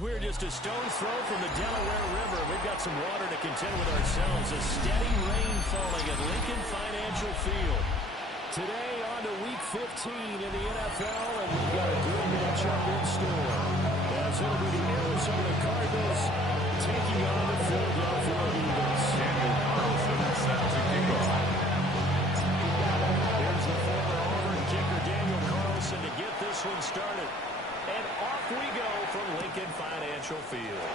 We're just a stone's throw from the Delaware River. We've got some water to contend with ourselves. A steady rain falling at Lincoln Financial Field. Today on to Week 15 in the NFL, and we've got a good matchup in store. As it'll be the Arizona Cardinals taking on the Philadelphia Eagles. Daniel Carlson set to kick off. Here's the former Auburn kicker Daniel Carlson to get this one started. And off we go from Lincoln Financial Field.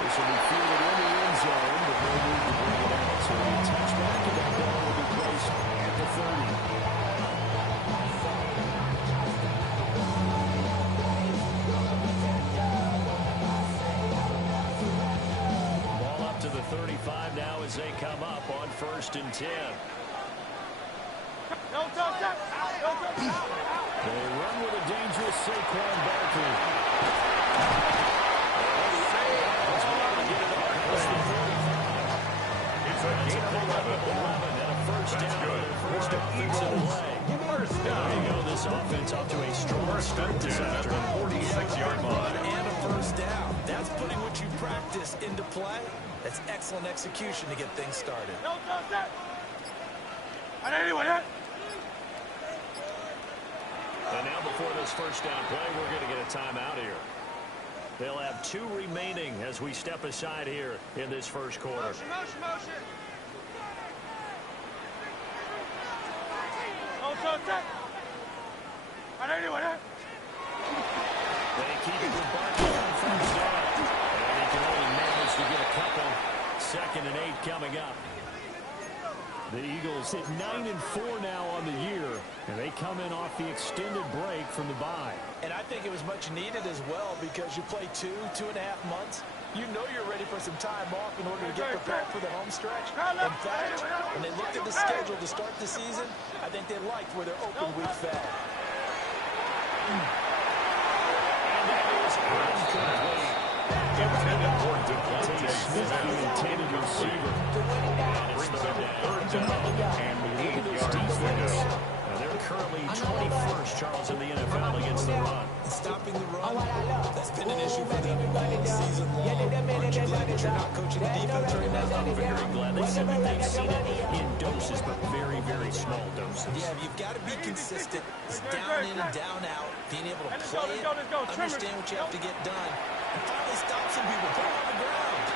This will be fielded in the end zone, but no need to bring it out. So the touchback and that ball will be placed at the 30. Ball up to the 35 now as they come up on 1st and 10. They run with a dangerous Saquon Barkley. It's a gain of 11 and a first down. good. First offensive play. First down. There you go. This offense off to a strong start this At the afternoon. 46-yard line. And a first down. That's putting what you practice into play. That's excellent execution to get things started. And now before this first down play, we're going to get a timeout here. They'll have 2 remaining as we step aside here in this first quarter. Motion. They keep it with Barkley on first down. The Eagles hit 9-4 now on the year, and they come in off the extended break from the bye. And I think it was much needed as well because you play 2.5 months. You know you're ready for some time off in order to get prepared for the home stretch. In fact, when they looked at the schedule to start the season, I think they liked where their open week fell. And that is incomplete. Intended for Devontae Smith, the intended receiver. And it's third down. And look at this defense. Now they're currently 21st, Charles, in the NFL against the run. Stopping the run, that's been an issue for them all season long. Aren't you glad that you're not coaching the defense right now? I'm very glad. They said that they've seen it in doses, but very, very small doses. Yeah, you've got to be consistent. It's down in and down out. Being able to play it, understand what you have to get done, and finally stop some people. Put them on the ground.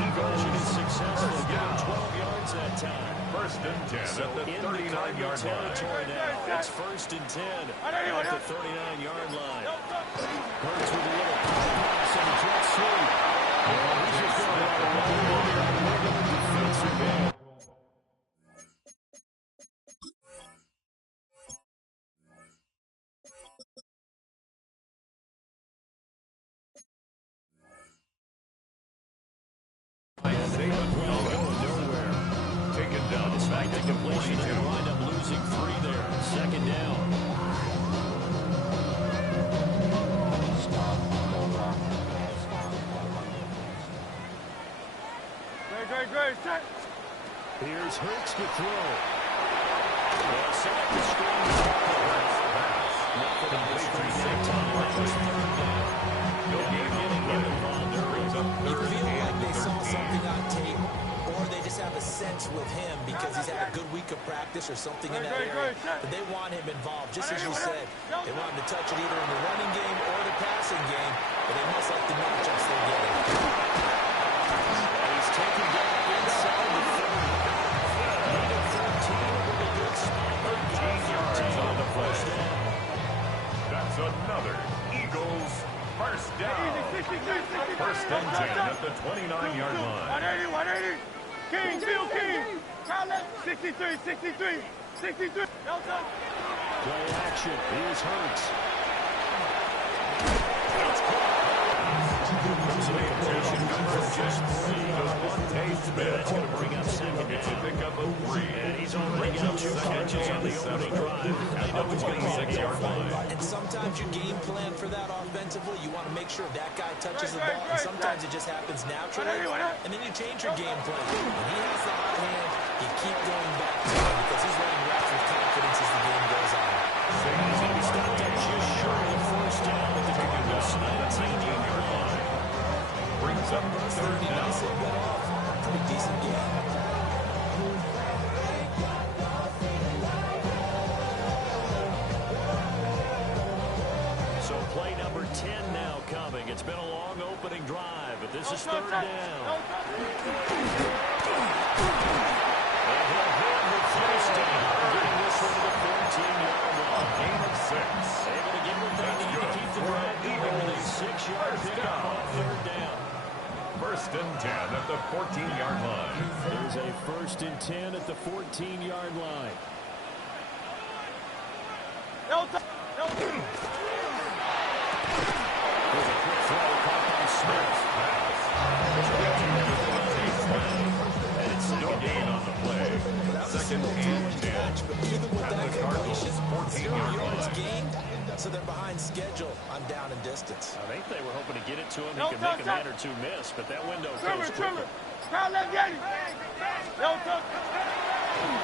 Conversion is successful. Give him 12 yards that time. First and 10 So at the in 39-yard territory line. now. It's first and 10 at the 39-yard line. Hurts with a little pass and a jet sweep. He's just going out of one defensive end. Taken down Despite the at the completion, 42. they wind up losing 3 there. Second down. Great. Here's Hurts to throw. They'll set up the screen. Nothing on the screen that time. That was third down. No And gain they're on getting the him play. involved early. Brings up You third feel like and they saw 13. something on tape, or they just have a sense with him because he's had a good week of practice or something in that area. But they want him involved, just as you said. They want him to touch it either in the running game or the passing game, but they must like the matchups they're getting. He's taken down inside the 30. Needed 13 with a good spot. 13 yards on the play. First down. That's another Eagles first down. First and 10 at the 29-yard line. 180. King, Bill King. 63. Play action. Here's Hurts. Completion number just 3 Devontae Smith. That's going to bring up second It's a down. pickup of 3. And he's already got 2 catches on the opening drive. They know it's going to be a 26-yard line. And sometimes you game plan for that offensively. You want to make sure that guy touches the ball, and sometimes it just happens naturally. And then you change your game plan. When he has the hot hand, you keep going back to him because he's running routes with confidence as the game goes on. He's going to be stopped up just short of the first down at the Cardinals' 19-yard line. Brings up third down. Pretty decent game. So play number 10 now coming. It's been a long opening drive, but this is third down. And he'll have the first down, getting this one to the 14-yard line. Gain of 6. Able to get what they need to keep the drive going with a 6-yard pickup on third down. First and 10 at the 14-yard line. There's a first and 10 at the 14-yard line. There's a quick throw caught by Smith. And it's No second gain down. on the play. Second and 10. But even with At that the Cardinals' completion, 14-yard yards line. gained, so they're behind schedule. I'm down in distance. I think they were hoping to get it to him. He could make a man or two miss, but that window goes quicker.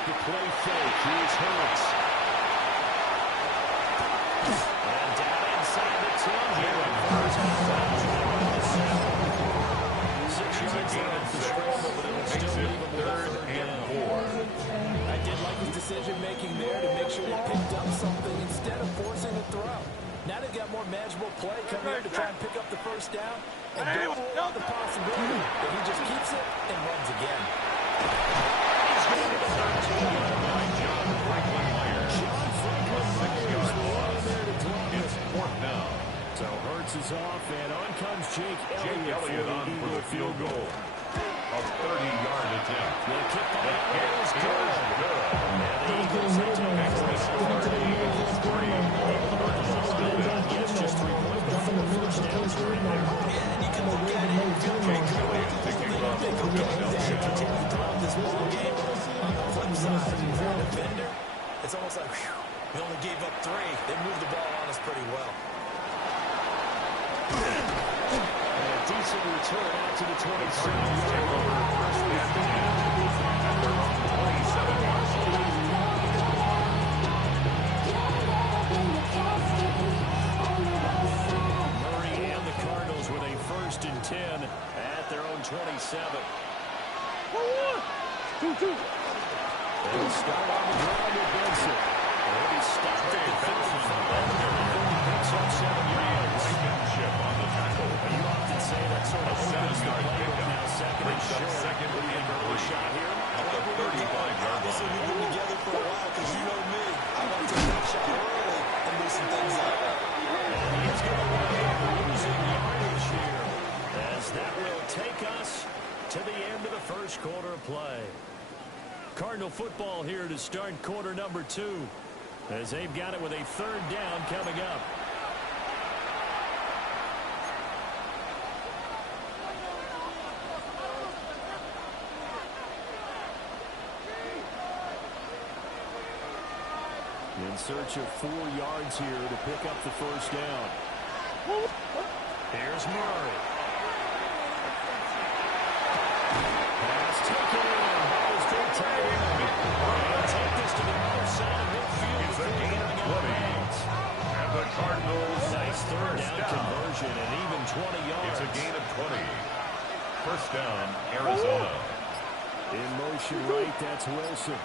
The play fake. Here's Hurts. And down inside the 10 here at first. 6 yards out of the scramble, but it'll Makes still it leave him with a third third and down. 4. I did like his decision-making there to make sure he picked up something instead of forcing a throw. Now they've got more manageable play coming up to try and pick up the first down. And don't rule out the possibility that he just keeps it and runs again. He's going to the 13-yard line. John Franklin Myers. John Franklin Myers will run there to good. And the Eagles have taken a 3 Yes, just 3 points, but 4 first downs are in there. Yeah, and you can look at it and feel pretty good with the whole thing. You think, okay, they should continue throughout this ball game. On the flip side, if you're a defender, it's almost like, whew, we only gave up 3. They moved the ball on us pretty well. And a decent return out to the 27. Take over first and 10 at their own 27-yard line. Murray and the Cardinals with a 1st and 10 at their own 27. They'll start on the ground with Benson. They'll be stopped at the 35. Picks up 7 yards. Blankenship on the tackle. You often say that sort of opens the playbook now. Second and short. Second and Looking for a shot here. at the 35-yard Obviously, line. we've been together for a while because you know me. I want to take that shot early and loosen things up. He's going to wind up losing yardage here, as that will take us to the end of the first quarter of play. Cardinal football here to start quarter number 2, as they've got it with a 3rd down coming up. In search of 4 yards here to pick up the 1st down. Here's Murray. Pass taken in by his big tight end. They'll take this to the other side of midfield. It's a gain of 20. And the Cardinals Nice 3rd down down. conversion and even 20 yards. It's a gain of 20. First down, Arizona. In motion right, that's Wilson.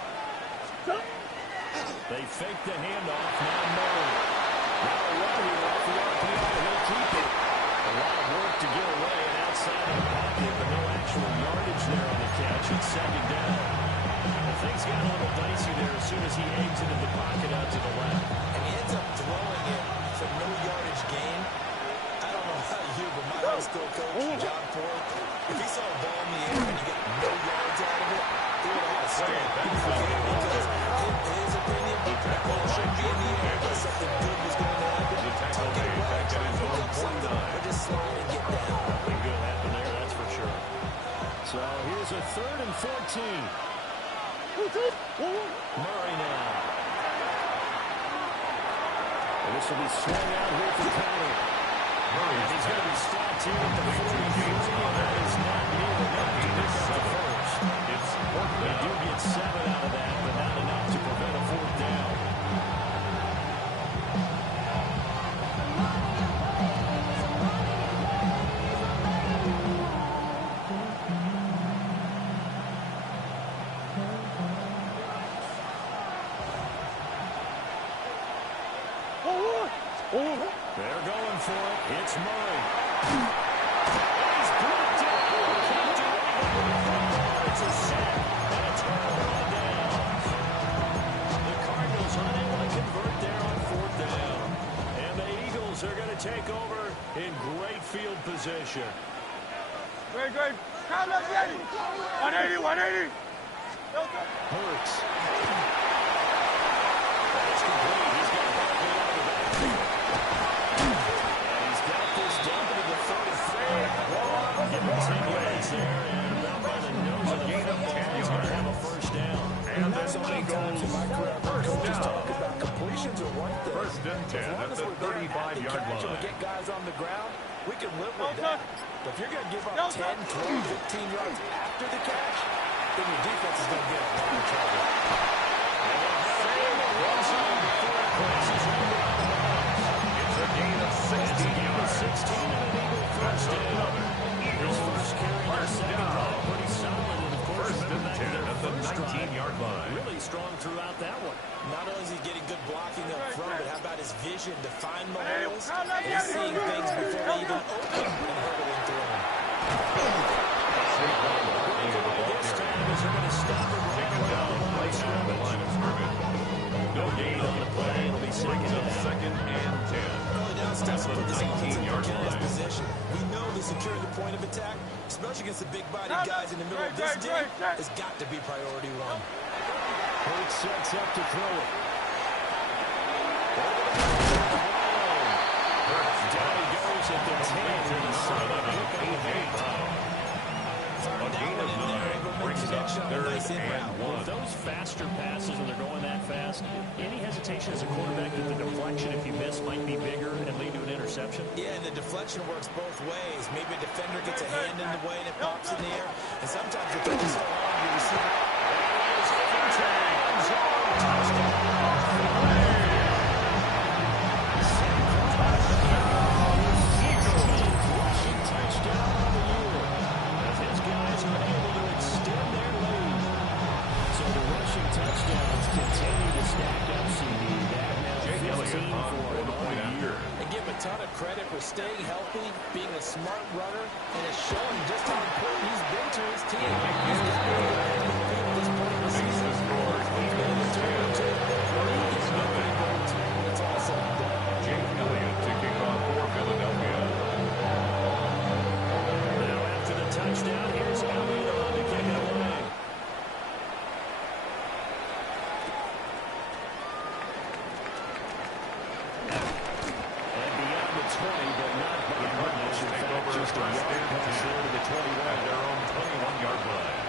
They fake the handoff, now Murray. Now a run here off the RPO, he'll keep it. A lot of work to get away and outside of the pocket, but no actual yardage there on the catch. It's 2nd down. And things got a little dicey there as soon as he exited the pocket out to the left. And he ends up throwing it for no yardage gain. I don't know about you, but my high school coach, John Ford, if he saw a ball in the air and you get no yards out of it, he would have had a straight. Because in his opinion, that ball shouldn't be in the air unless something good was going to happen. Tuck it away, try to pick up something, or just slide and get down. Nothing good happened there, that's for sure. So here's a 3rd and 14. Murray now. And this will be swung out here for Conner. And he's going to be stopped here at the 43, and that is not near enough to pick up the 1st. It's 4th They down. do get 7 out of that, but not enough to prevent a 4th down. They're going for it. It's Murray. He's blocked down. Can't do anything. It's a sack and a turnover on downs. The Cardinals unable to convert there on 4th down. And the Eagles are going to take over in great field position. Great. Come on, ready. 180. Hurts. That's complete. He's got Barkley out of the backfield. And he's got this down to the 33. Give him 10 yards there, and about by the nose of the football, he's going to have a 1st down. And then Eagles first down. Talk about completions are one thing. 1st and 10 at the 35-yard We line. get guys on the ground, we can live with that. But if you're going to give up 10, 12, 15 yards after the catch, then your defense is going to get a lot of trouble. It's a gain of 16 yards. 16 and an Eagle first down. His first carry in the First second down. drive, pretty solid. And of course, 1st and 10 at the first drive, 19-yard line. really strong throughout that one. Not only is he getting good blocking up front, but how about his vision to find the holes? And he's seeing things before they even open and hurdling through them. This time is they're going to stop it right Taken down around the line right of at the scrimmage. line of scrimmage. No gain on the play. It'll be Brings up second and 10. Early down steps to put this offense in 19-yard precarious line. position. We know the securing the point of attack, especially against the big-bodied guys in the middle of this game, has got to be priority one. Hurts sets up to throw it. Down he goes at the 10. Firing that one in there, able to make connection on a nice in route. With those faster passes when they're going that fast, any hesitation as a quarterback that the deflection, if you miss, might be bigger and lead to an interception? Yeah, and the deflection works both ways. Maybe a defender gets a hand in the way and it pops in the air. And sometimes the pitch is so long, you receive it. Touchdowns continue to stack up, CD. That now 15 for another year. And give him a ton of credit for staying healthy, being a smart runner, and it's showing just how important he's been to his team. He's got to be able to compete at this point in the season. He's been able to turn into he's nothing but it's awesome. Jake Elliott to kick off for Philadelphia. Now after the touchdown, here's Elliott on to kick it away. Just a yard pass there to the 21. At their own 21-yard line.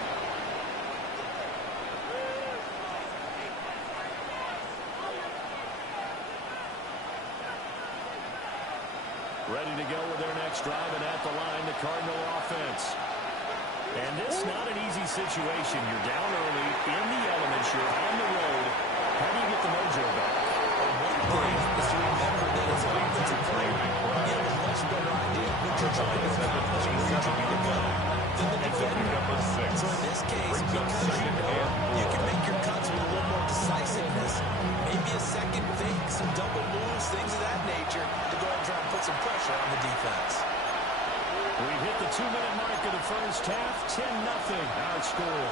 Ready to go with their next drive, and at the line, the Cardinal offense. And this is not an easy situation. You're down early, in the elements, you're on the road. How do you get the mojo back? One thing is to remember that as an offensive player, you have a much better idea of what you're trying to accomplish and where you're trying to go than the defender. So in this case, because you know you can make your cuts with a little more decisiveness, maybe a second fake, some double moves, things of that nature, to go and try and put some pressure on the defense. We've hit the 2-minute mark of the first half. 10-0 our score.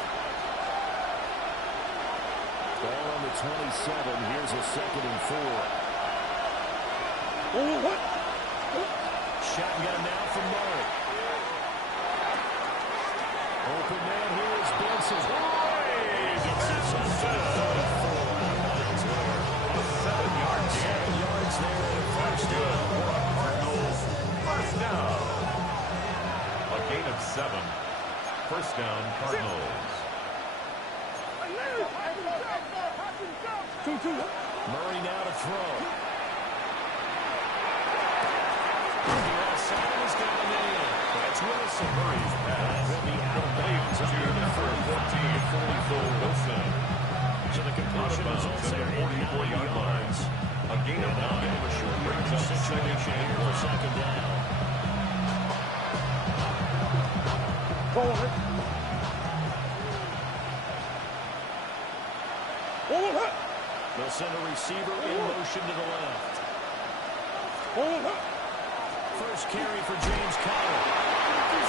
Ball on the 27. Here's a 2nd and 4. Shotgun now from Murray. Open man here is Benson. Gets himself to the 7 yards. 7 yards there at first down. Cardinals. First down. A gain of 7. First down, Cardinals. Murray now to throw. The outside is down in. That's Wilson. Murray's pass. He'll be out of bounds. To number 14, Wilson. So the completion Out of results bounds at there the in 44-yard line. A gain of 9. Give him a short Brings yardage up second situation and here for 2nd down. They'll send a receiver in motion to the left. First carry for James Conner. And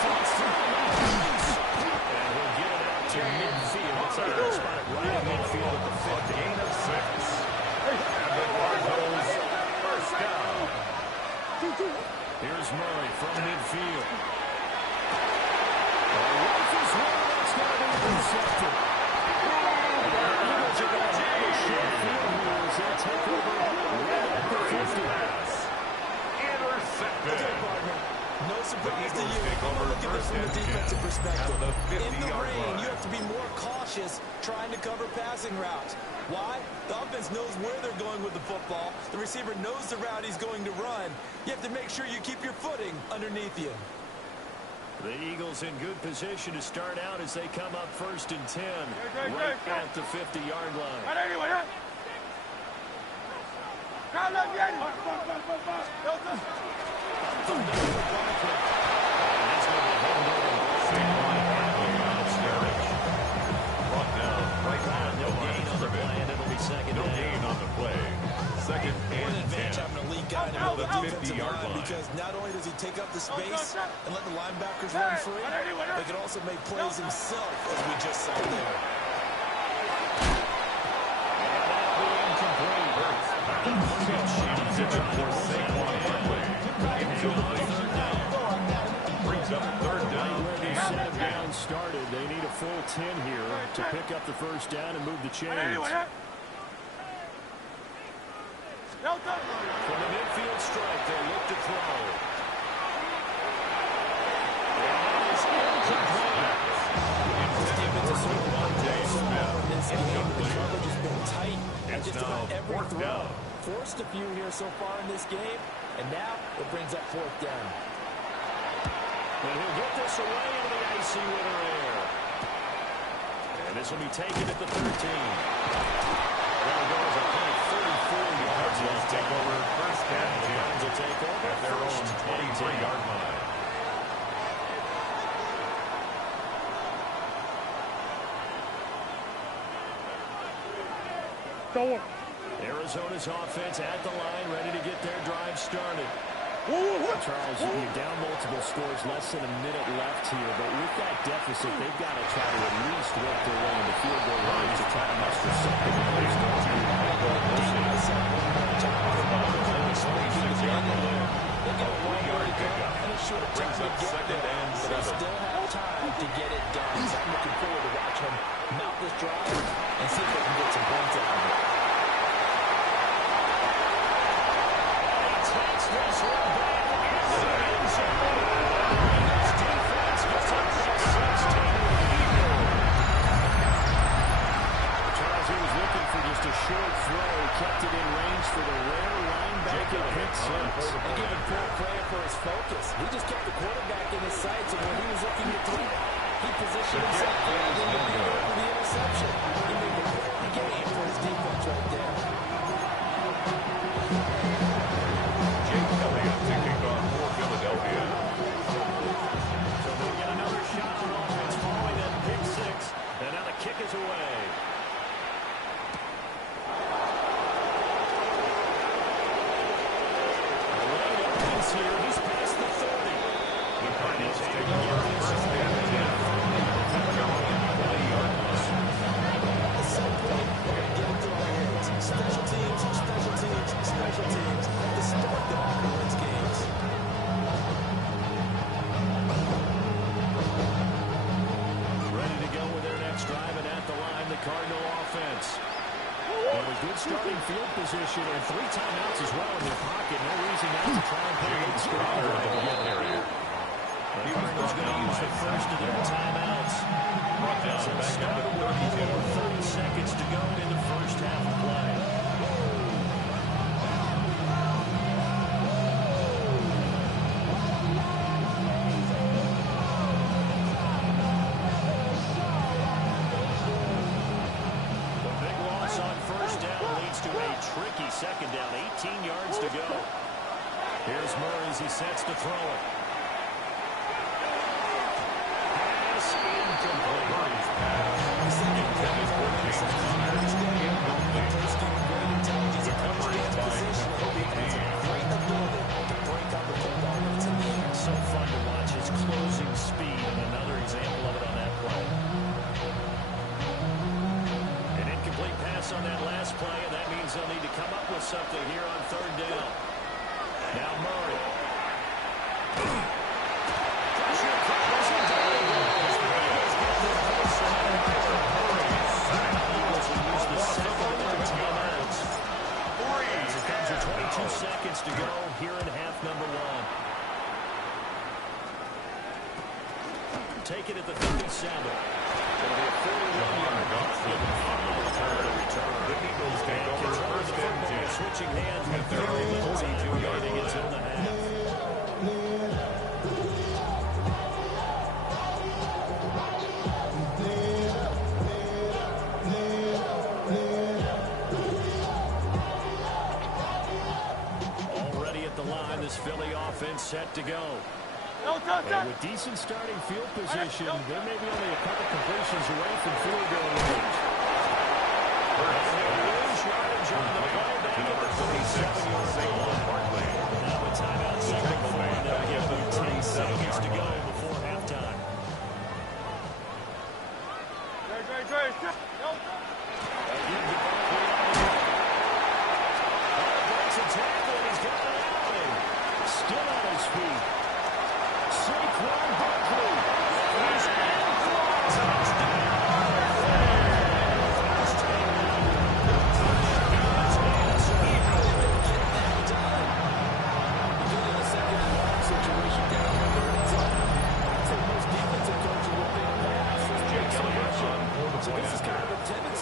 he'll get it out to midfield. It's a good spot right in midfield at the 50. Gain of 6. And the Cardinals first down. Here's Murray from midfield. Rifles one. That's going to be intercepted. Eagles are going to have a short field here as they take over right at the 50. Intercepted. No surprise to Eagles you. take over Look at this first from a and 10 defensive perspective. at the In the 50-yard rain, line. you have to be more cautious trying to cover passing routes. Why? The offense knows where they're going with the football. The receiver knows the route he's going to run. You have to make sure you keep your footing underneath you. The Eagles in good position to start out as they come up 1st and 10 right at the 50-yard line. Brought down right at the line of scrimmage. It'll be 2nd No down. gain on the play. Second One and advantage 10. having a lead guy in the middle of the At the defensive 50-yard line line. because not only does he take up the space and let the linebackers run free, but he can also make plays himself, as we just saw there. Incomplete. full 10 here to pick up the first down and move the chains. From the midfield strike, they look to throw. This defense is sort of one day this game. The coverage has been tight at just about every throw. Forced a few here so far in this game, and now it brings up fourth down. And he'll get this away into the icy winter air. And this will be taken at the 13. That'll go as a point 34 yards. Cardinals take over first and 10. Will take over at their own 23-yard line. Arizona's offense at the line, ready to get their drive started. Charles, you're down multiple scores, less than a minute left here, but with that deficit, they've got to try to at least work their way in the field goal range to try to muster something. They got 1 yard to go, and it's short of time to get there, but they still have time to get it done. So I'm looking forward to watching them mount this drive and see if they can get some points out of it. This one back into the end zone. This defense gets up to the 16. Charles, he was looking for just a short throw, kept it in range for the rare linebacker pick six. And giving full credit for his focus. He just kept the quarterback in his sights, and when he was looking to throw, he positioned himself for the interception. He made a great game for his defense right there. Philadelphia. So they'll get another shot on offense following that pick six. And now the kick is away. Right offense here. He's past the 30. The Cardinals take over first and 10. At some point, we're going to get into our hands. Special teams, special teams, special teams. The spark that often wins games. Ready to go with their next drive, and at the line, the Cardinal offense. And a good starting field position and 3 timeouts as well in their pocket. No reason not to try and play a stronger right to get area. The Cardinals going to use the first of their timeouts. So started with a little over 30 seconds to go in the first half of play. Tricky second down, 18 yards to go. Here's Murray as he sets to throw it. Pass incomplete. Murray's pass intended for James Conner. Recovery by Kobe Dean. Great ability to break up the football when it's in the air. So fun to watch his closing speed, and another example of it on that play. An incomplete pass on that last play, and that means they'll need to come up with something here on third down. Now Murray. Pressure comes and down he goes. Eagles will use the second of their timeouts. As it comes with 22 seconds to go here in half number 1. Take it at the 37. It'll be a 41-yard return. The Eagles take over first and 10. Switching hands with very little time remaining until the half. Already at the line, this Philly offense set to go. And with decent starting field position, there may be only a couple completions away from field goal range. Yardage on the play back at the 37-yard line. Now a timeout second for them. They'll give them 10 seconds to go before halftime. Again, the ball breaks a tackle, and he's got it out. Still on his feet. Saquon Barkley. He's in for a touchdown.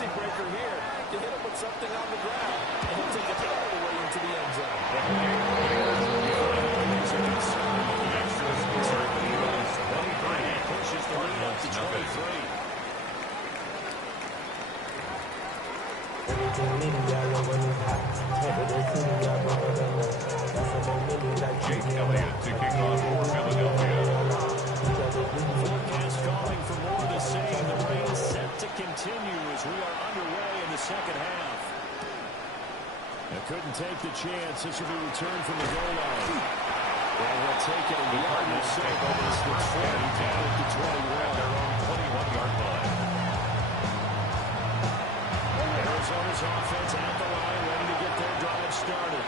emergency breaker here to hit him with something on the ground, and he'll take it all the way into the end zone. Extra score, Eagles 23. Pushes the lead up to 23. Jake Elliott to kick off for Philadelphia. Forecast calling for more of the same. The rain set to continue as we are underway in the second half. They couldn't take the chance. This will be returned from the goal line. And we'll take it a yard or so. It's the 20 down at the 21. At their own 21-yard line. Arizona's offense at the line, ready to get their drive started.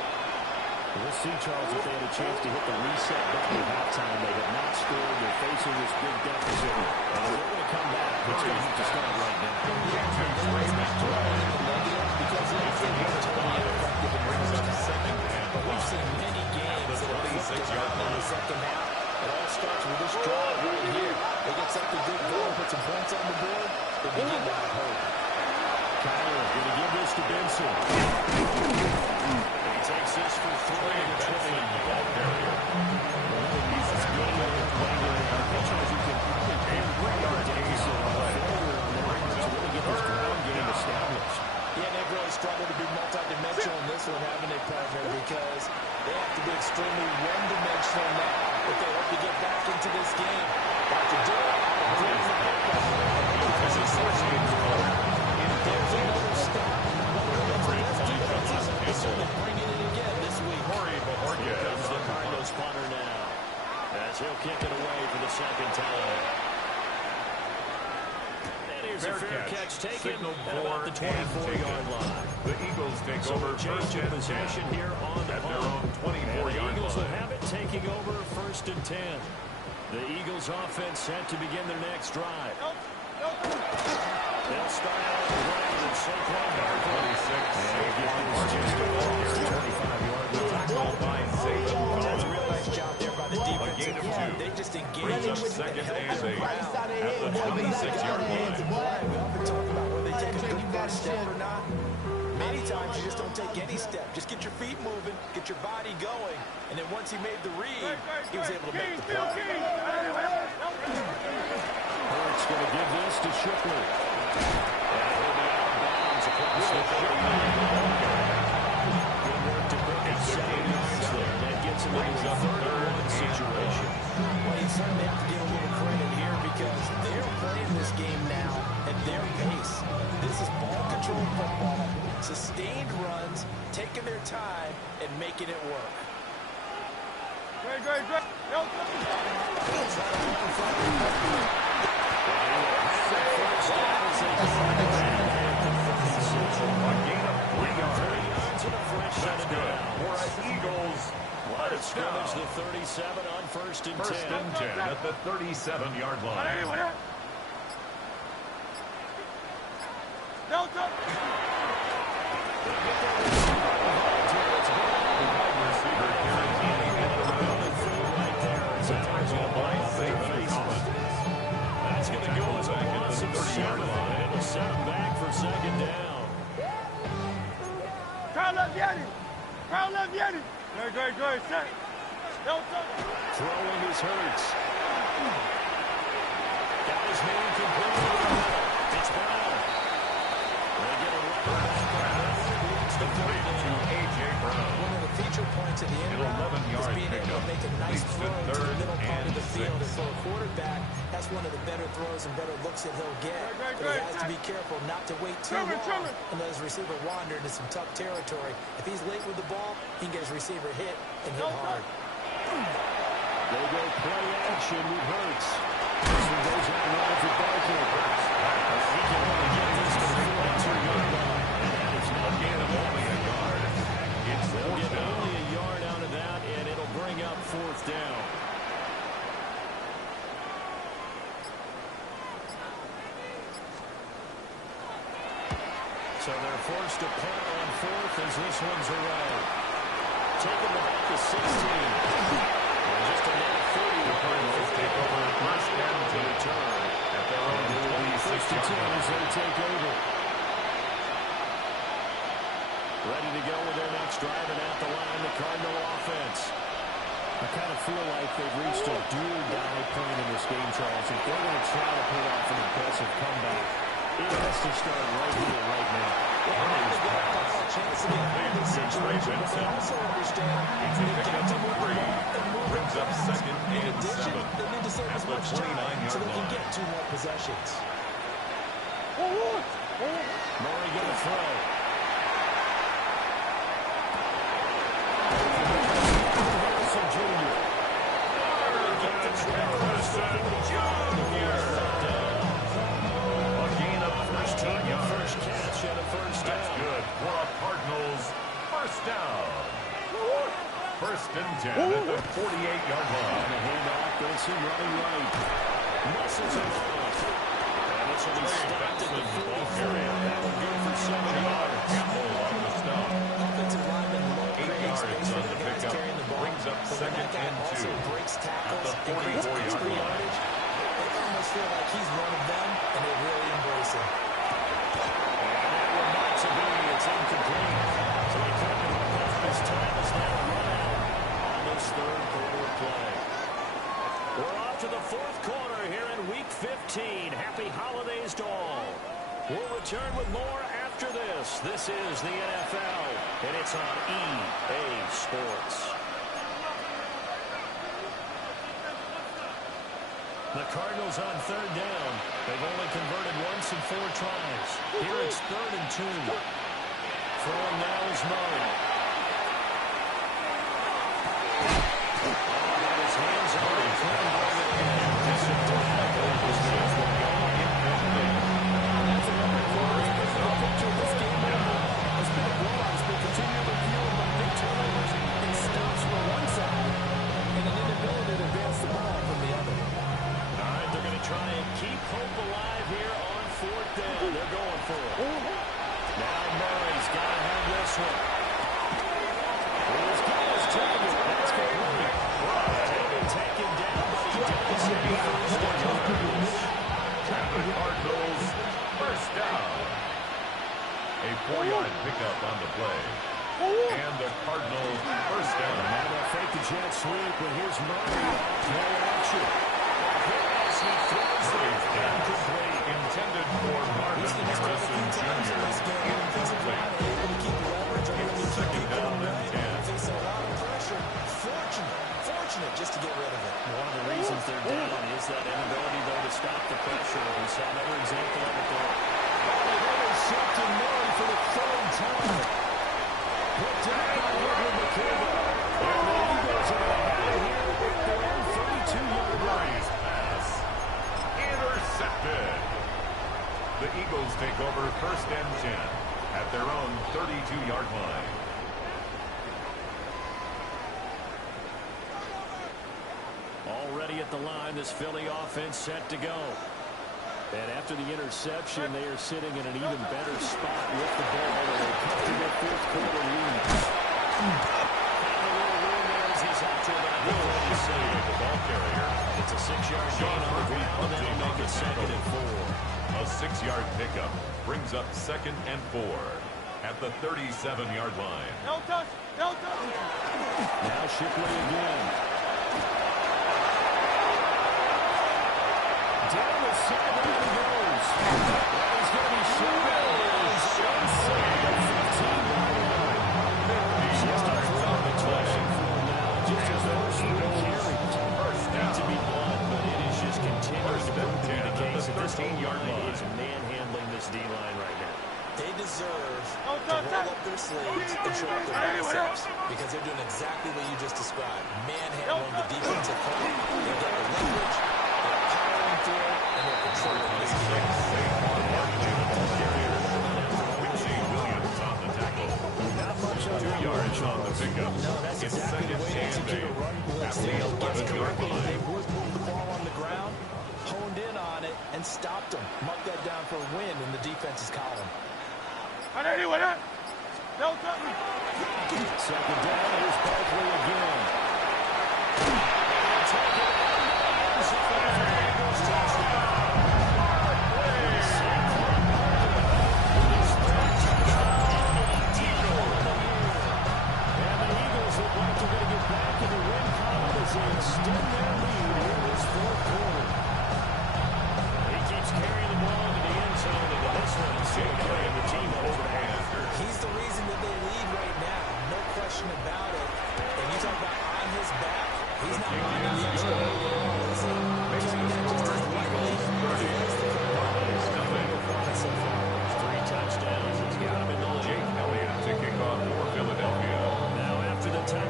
We'll see, Charles, if they had a chance to hit the reset button at halftime. They have not scored. They're facing this big deficit. And they're going to come back. It's going to have to start right now. Because they've been totally ineffective in range to second. But we've seen many games that have flipped around in the second half. It all starts with this drive right here. They get something good going, put some points on the board. They begin to have hope. Kyler going to give this to Benson. He takes this for 3 to 20. The ball carrier. He's as good as ever played in our culture as you can. And 3 yards to really get this ground game established. Yeah, they've really struggled to be multidimensional in this one, haven't they, partner? Because they have to be extremely one-dimensional now if they hope to get back into this game. Got to do it. There's another stop. This one is bringing it again this week. Here comes the Cardinals punter now, as he'll kick it away for the second time. And here's a fair catch taken at about the 24-yard line. The Eagles take over first and possession here on the at their own 24-yard line. The Eagles will have it, taking over first and 10. The Eagles offense set to begin their next drive. They'll start out right and Saquon Barkley. 25-yard line. That's a real nice job there by the defensive line. They just engaged with second the and 8 at the 26-yard line. We often talk about whether they take a good first step or not. Many times you just don't take any step. Just get your feet moving, get your body going, and then once he made the read, he was able to make the play. Hurts going to give this to Shipley. And he'll be out of bounds across the 30. Good work to pick up 7 yards there. That gets him into the 31 situation. Well, you certainly have to give a little credit here because they're playing this game now at their pace. This is ball-controlled football, sustained runs, taking their time, and making it work. Great. That's good. For Eagles, What a scrimmage, the 37 on first and 10. first and 10 at the 37-yard line. That's going to go as a loss of 7. It'll set him back for second down. Crown left Yeti. Great. Set. Throwing his Hurts. Got his man completely. It's Brown. They get a runner back. Leads the third To A.J. Brown. One of the feature points of the end round is being able to make a nice throw to the middle part of the field. And for a quarterback, that's one of the better throws and better looks that he'll get. But he has to be careful not to wait too long and let his receiver wander into some tough territory. If he's late with the ball, he can get his receiver hit and hit hard. They go play action with Hurts. This one goes out right for Barkley. He can only get this to the 42-yard line. And that is not Again, only a yard. It's They'll fourth get down. only a yard out of that, and it'll bring up fourth down. So they're forced to punt on fourth as this one's away. Taking it back to 16. And just another 30 to play. Take over first and 10 return. at their own 26-yard line. As they take over. Ready to go with their next drive, and at the line, the Cardinal offense. I kind of feel like they've reached a do-or-die point in this game, Charles. If they're going to try to pull off an impressive comeback, it has to start right here, right now. Well, they've got a final chance to get out of this situation, but they also understand if they get to move the ball and move brings up second in and addition, 7. they need to save as much time so they can get 2 more possessions. Murray going to throw. Harrison Jr. A gain of 13 yards. First catch and a first down. That's good for a Cardinals first down. First and 10 at the 48-yard line. And a handoff, Wilson running right. Muscles it off. And this will be stopped at the 44. That will go for 7 yards. Campbell on the stop. Offensive lineman 8 yards on the pickup. Brings up second and 2 breaks at tackles the and creates 44-yard extra line. yardage. They almost feel like he's one of them, and they really embrace him. And that will not to be. It's incomplete. So he couldn't hook up. His time is now run out on this third quarter play. We're off to the fourth quarter here in Week 15. Happy holidays to all. We'll return with more after this. This is the NFL, and it's on EA Sports. The Cardinals on third down. They've only converted once in 4 tries. Here it's 3rd and 2. Throwing now is Murray. Got his hands on it. Try and keep hope alive here on 4th down. They're going for it. Now Murray's got to have this one. He's got his target. That's complete. Taken down, but he does it. And the Cardinals first down. A 4-yard pickup on the play. And the Cardinals first down. Now they'll fake the jet sweep, but here's Murray. Play action. He throws it incomplete. Intended for Marvin Harrison Jr. Incomplete. It's second down and 10. Facing a lot of pressure. Fortunate just to get rid of it. One of the reasons they're down is that inability, though, to stop the pressure. We saw another example of it there. Intercepted Murray for the 3rd time. Put down by Edward McKinnon. And the Eagles are going to have it here with their own 32-yard line. Intercepted. The Eagles take over first and 10 at their own 32-yard line. Already at the line, this Philly offense set to go. And after the interception, they are sitting in an even better spot with the ball with a comfortable 4th quarter lead. And a little room there as he's out to about the 37. The ball carrier. It's a 6-yard gain on the ground, and that'll make it 2nd and 4. A 6-yard pickup brings up 2nd and 4 at the 37-yard line. No touch. No touch. Now Shipley again. Down the sideline he goes. He's going to be Shipley. Inside the 15-yard line. Just a throw of attention for him now. Just his first 3 carries. Not to be blunt, but it is just continuing to prove to be the case that this O-line is manhandling this D-line right now. They deserve to roll up their sleeves and show up their biceps because they're doing exactly what you just described. Manhandling the defensive front. They've got the leverage, they're powering through it, and they're controlling this game. Williams on the tackle. Not much on 2 yards on the pickup. No, that's It's exactly the way to 2nd execute a and run 8 blitz. at the They gets 11-yard correctly. They line. would move the ball on the ground, honed in on it, and stopped them. Mark that down for a win in the defense's column. No touch. 2nd down, here's Barkley again.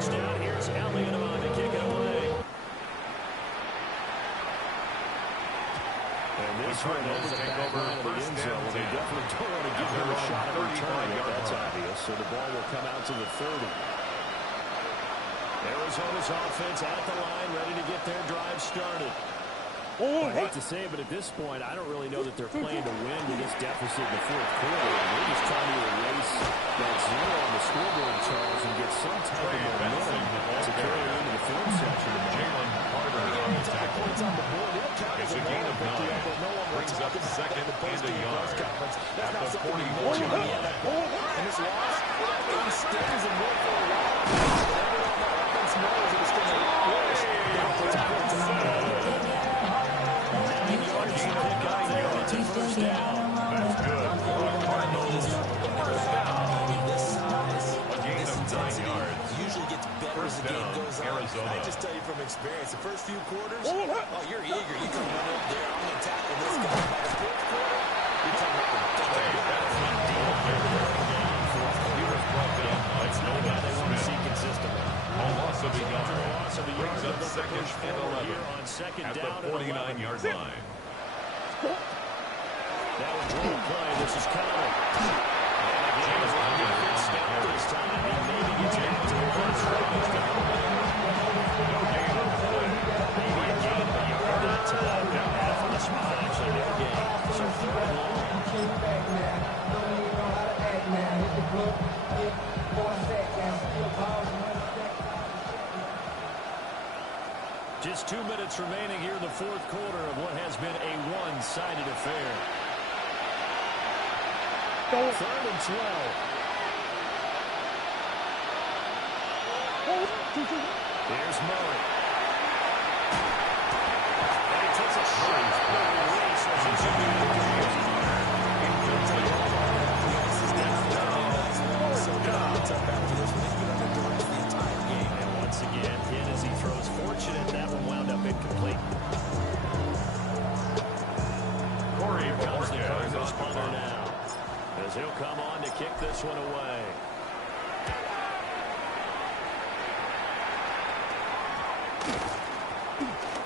touchdown. Here's Elliott on to kick it away. And this one is a back line of the end zone. They definitely don't want to give him a shot at returning it. That's obvious. So the ball will come out to the 30. Arizona's offense at the line, ready to get their drive started. I hate to say it, but at this point, I don't really know that they're playing to win with this deficit in the fourth quarter. They're just trying to erase that zero on the scoreboard, Charles, and get some type of momentum to carry into the film section. Jalen Carter on the tackle. It's a gain of 9. Brings up second and a yard at the 41-yard line. And this loss, it stings and will for a while. Everyone on offense knows it was going to get worse. First down. That's good. Cardinals first down. This size, A gain of 9 yards. usually gets better as the game goes on. Arizona. I just tell you from experience, the first few quarters, oh, you're eager. You come run up there, I'm going to tackle this guy. By the fourth quarter, you're talking about the He was brought down by no guy they want to see consistently. a loss of a yard. Brings up second and 11 Here on second at down the 49-yard line. That was one play. This is Conner. And again, as long as he gets stopped this time, he maybe gets back to the first round. No gain on the play. Maybe a gain of a yard that time. Half on the spot, actually, no gain. So third and long. Just 2 minutes remaining here in the fourth quarter of what has been a one-sided affair. Third and 12. Here's Murray. And he takes a shot. Release as he's in the and once again, hit as he throws. Fortunate that one wound up incomplete. Corey Here comes the Bojorquez Cardinals on the punter punt. now, as he'll come on to kick this one away.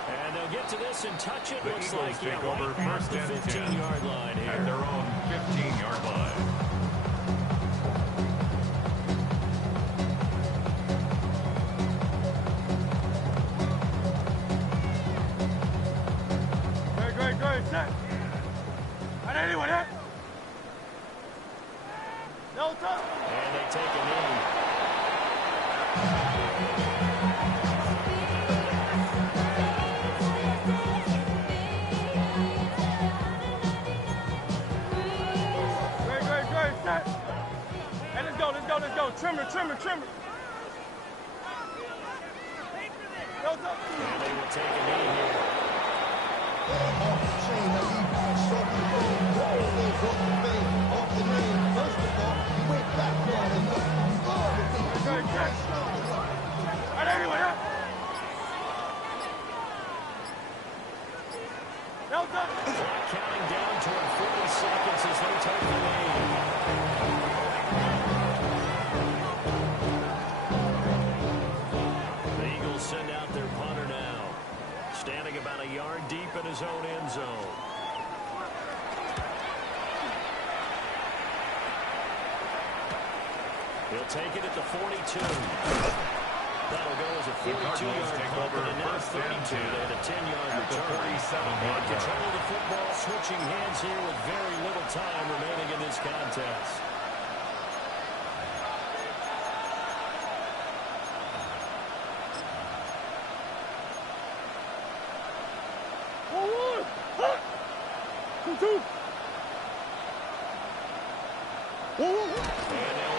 And they'll get to this and touch it. The Looks Eagles like, take yeah, over right past first the and 15-yard 10 line at here. their own 15-yard line. Great, set. And anyone hit? Delta. And they take a knee. Great, set. And let's go. Trimmer. Delta. And they will take a knee here. Great. And anyone hit? Delta. Counting down toward 40 seconds as they take the lead. The Eagles send out their punter now, standing about a yard deep in his own end zone. He'll take it at the 42. That'll go as a 42-yard punt, and now 32. They had a 10-yard return. And control of the football, switching hands here with very little time remaining in this contest. And they'll